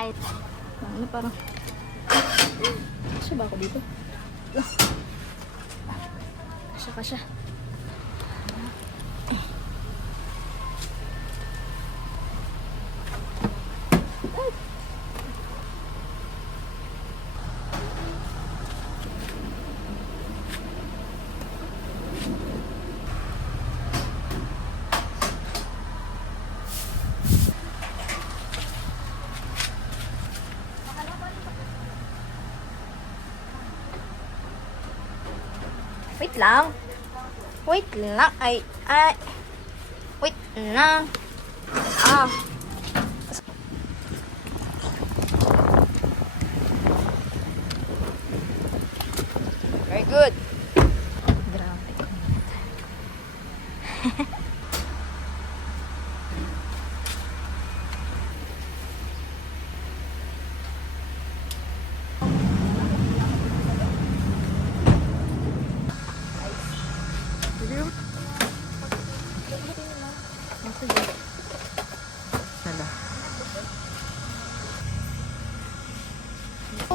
Kahit. Ano parang. Kasya ba ako dito? Kasya. Wait lang. Wait lang. Ay. Wait lang. Very good. Grabe.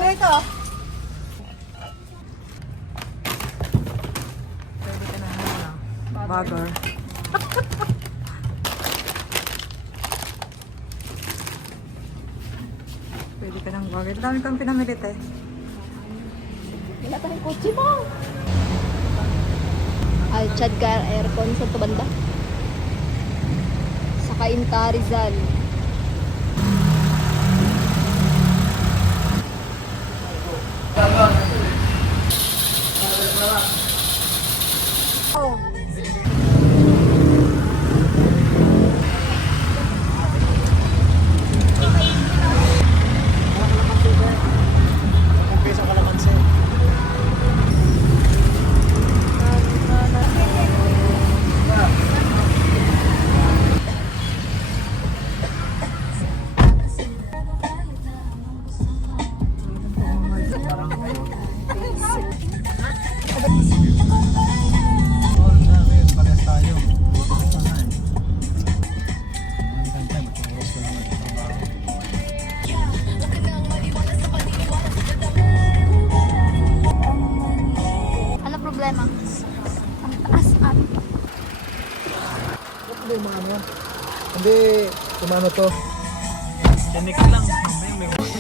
Ito. Pwede ka na bagger. Pwede ka ng bagger. Dami kang pinamilit eh. Wala pa rin kotse mo. Alchad Car Aircon sa ito banda. Saka Intarizal. Ano problema? Ang taas at Hindi, mga ano. Hindi, kumano to. Tinik lang. May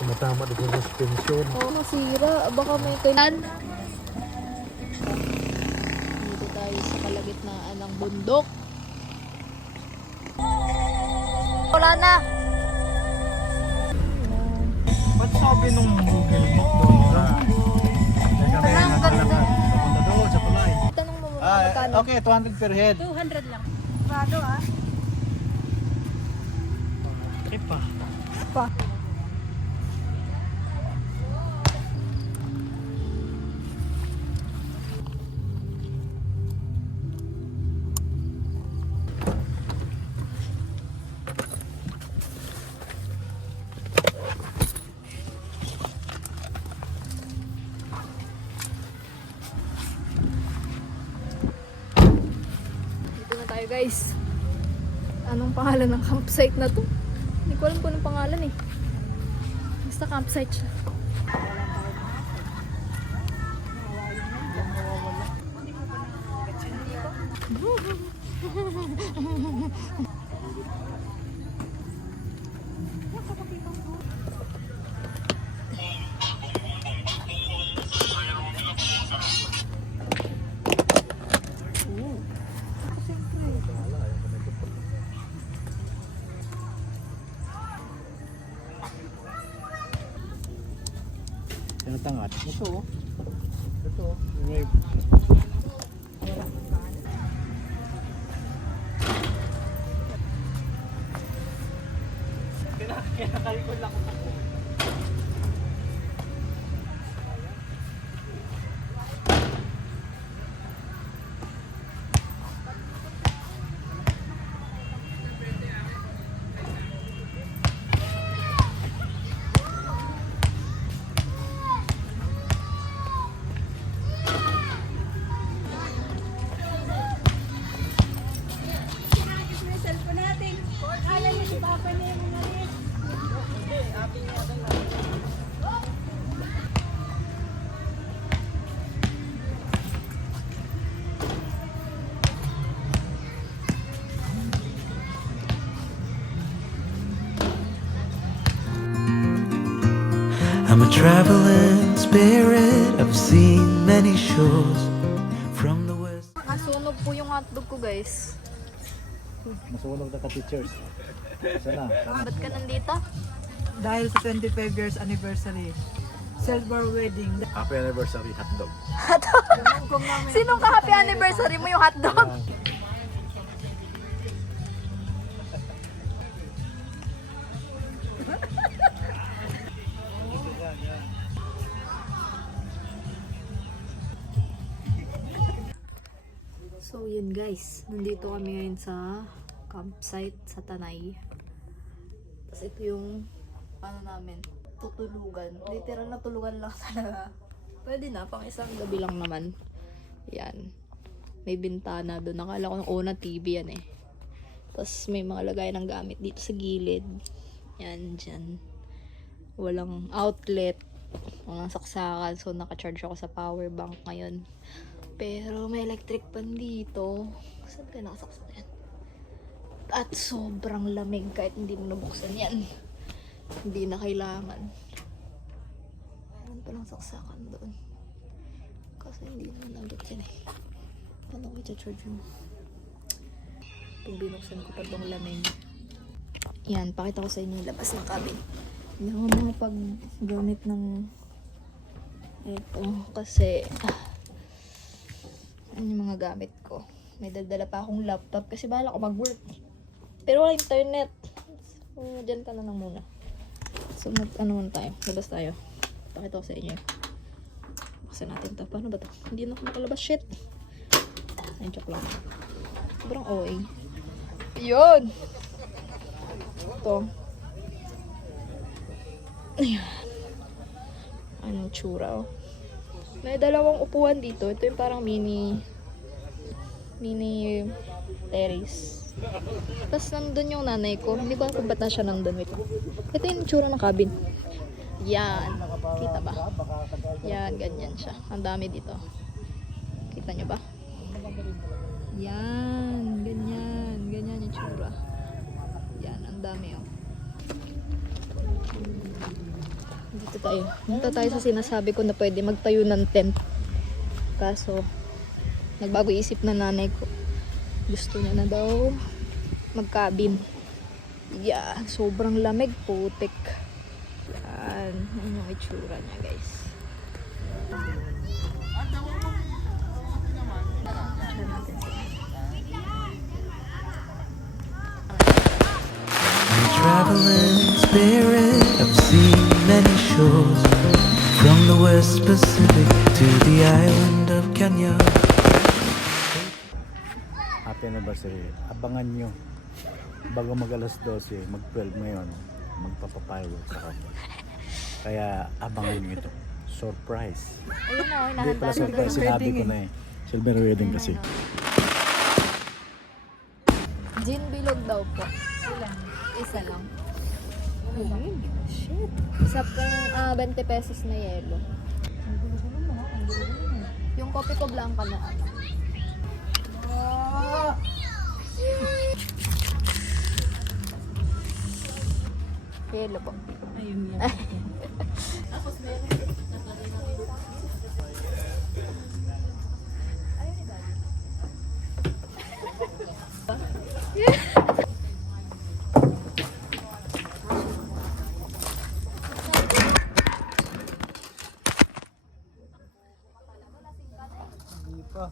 Tumatama dito sa suspension. oo, masira. Baka may kailan. Dito tayo sa kalagitnaan ng bundok. Wala na. ba't sabi nung Google Book doon na? Parang ganda. Papunta doon sa tulay. Tanong mo muna magkano. Okay, 200 per head. 200 lang. Rado ah. Trip pa. Pa. Dito na tayo guys. Anong pangalan ng campsite na to? Hindi ko alam kung anong pangalan eh. Basta campsite siya. Tinatangat. Ito oh. Ito. May kinakalikod lang ako. I'm a traveling spirit. I've seen many shores from the west. Nasunog po yung hotdog ko, guys. Masunog na ka-teachers. Sana. Ba't ka nandito? Dahil sa 25 years anniversary. Silver wedding. Happy anniversary hotdog. Sinong ka-happy anniversary mo yung hotdog? So yun guys, nandito kami ngayon sa campsite sa Tanay. Tapos ito yung namin, tutulugan. Literal na tulugan lang talaga. Pwede na, pang isang gabi lang naman. Yan. May bintana doon. Nakala ko nung una TV yan eh. Tapos may mga lagay ng gamit dito sa gilid. Yan, dyan. Walang outlet. Walang saksakan. So naka-charge ako sa power bank ngayon. Pero may electric pan dito. Saan ka nakasaksak yan? At sobrang lamig kahit hindi mo nabuksan yan. Hindi na kailangan. Meron palang saksakan doon. Kasi hindi naman agad yan eh. Paano ko i-charge mo? Kung binuksan ko pa itong lamig. Yan, pakita ko sa inyo yung labas ng cabin. Hindi ako makapag-gamit ng ito. Kasi ano yung mga gamit ko. May daldala pa akong laptop kasi bahala ko mag-work. Pero wala internet. So, dyan ka na lang muna. So, ano muna tayo? Labas tayo. Pakita ko sa inyo. Buksan natin to. Paano ba to? Hindi na ako makalabas. Shit. Ay, joke lang. Sobrang OA. Yun! Ito. Ayan. Anong tsura, oh. May dalawang upuan dito. Ito yung parang mini terrace. Tapos nandun yung nanay ko. Hindi ko alam kung ba't na siya nandun. Wait. Ito yung tsura ng cabin. Yan. Kita ba? Yan, ganyan siya. Ang dami dito. Kita nyo ba? Yan. Ganyan. Ganyan yung tsura. Yan. Ang dami, oh. Dito tayo. Dito tayo sa sinasabi ko na pwede magtayo ng tent. Kaso, nagbago isip na nanay ko. Gusto niya na daw mag-cabin. Yan. Sobrang lamig. Putik. Yan. Yan yung itsura niya, guys. I'm a traveling spirit. I've seen many shores from the West Pacific to the island of Kenya. Happy anniversary. Abangan nyo. Bago mag alas 12, mag 12 ngayon, magpapapireworks ako. Kaya abangan nyo ito. Surprise. Ayun na, Hindi hinahanda pala na surprise, sinabi ko na eh. Silver wedding kasi. Gin bilog daw po. Isa lang. Shit. Isa pong 20 pesos na yelo. Yung kopi ko blanca na ano. Yelo po. Ayun yan. Hindi pa.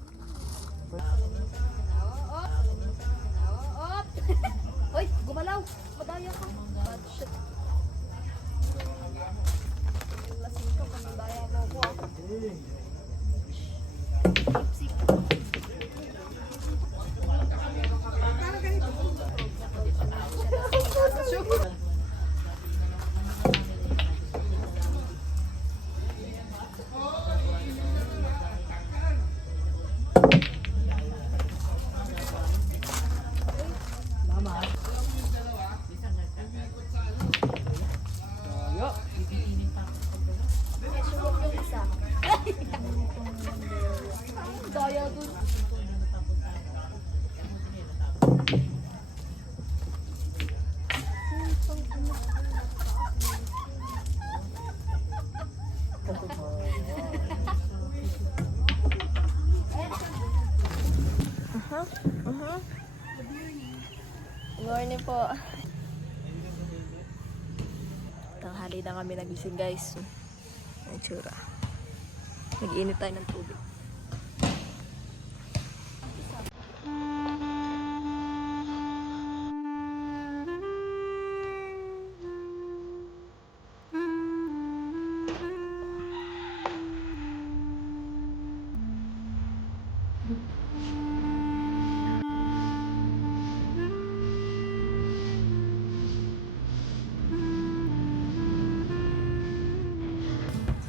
Hoy, gumalaw. Madaya ka. Bad shit. Lasing ka, panibaya mo ko. Sip. Daya dun. Good morning po. Tanghali na kami nagising guys. Ang tsura. Nag-iinit tayo ng tubig.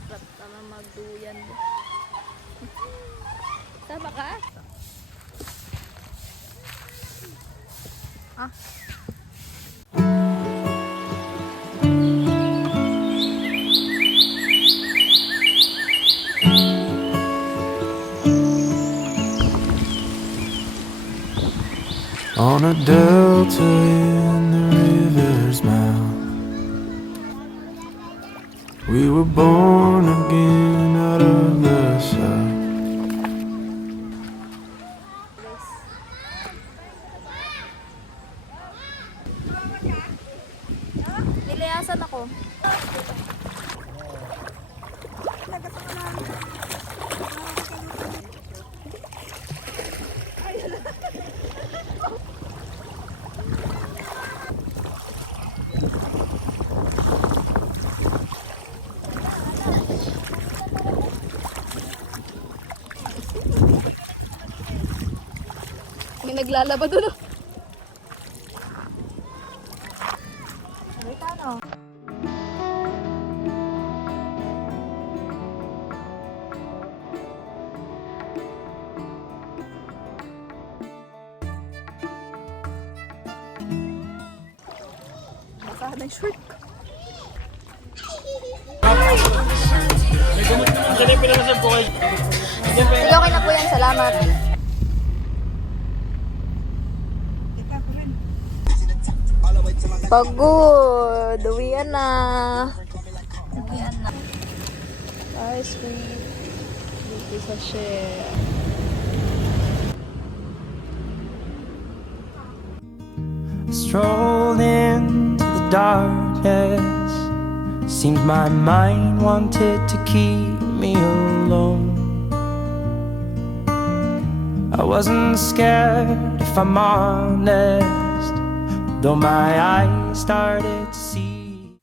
Sarap naman magduyan. Tama ka? Ah. On a delta in the river's mouth, we were born again out of the south. Nilayasan ako. May naglalaba doon. Baka ng short ko. Sige, okay na po yan. Salamat. Pagod. Uwian na. Uwian na. Ice cream. Dito sa share. Strolled into the darkness. Seemed my mind wanted to keep me alone. I wasn't scared, if I'm honest, though my eyes started to see.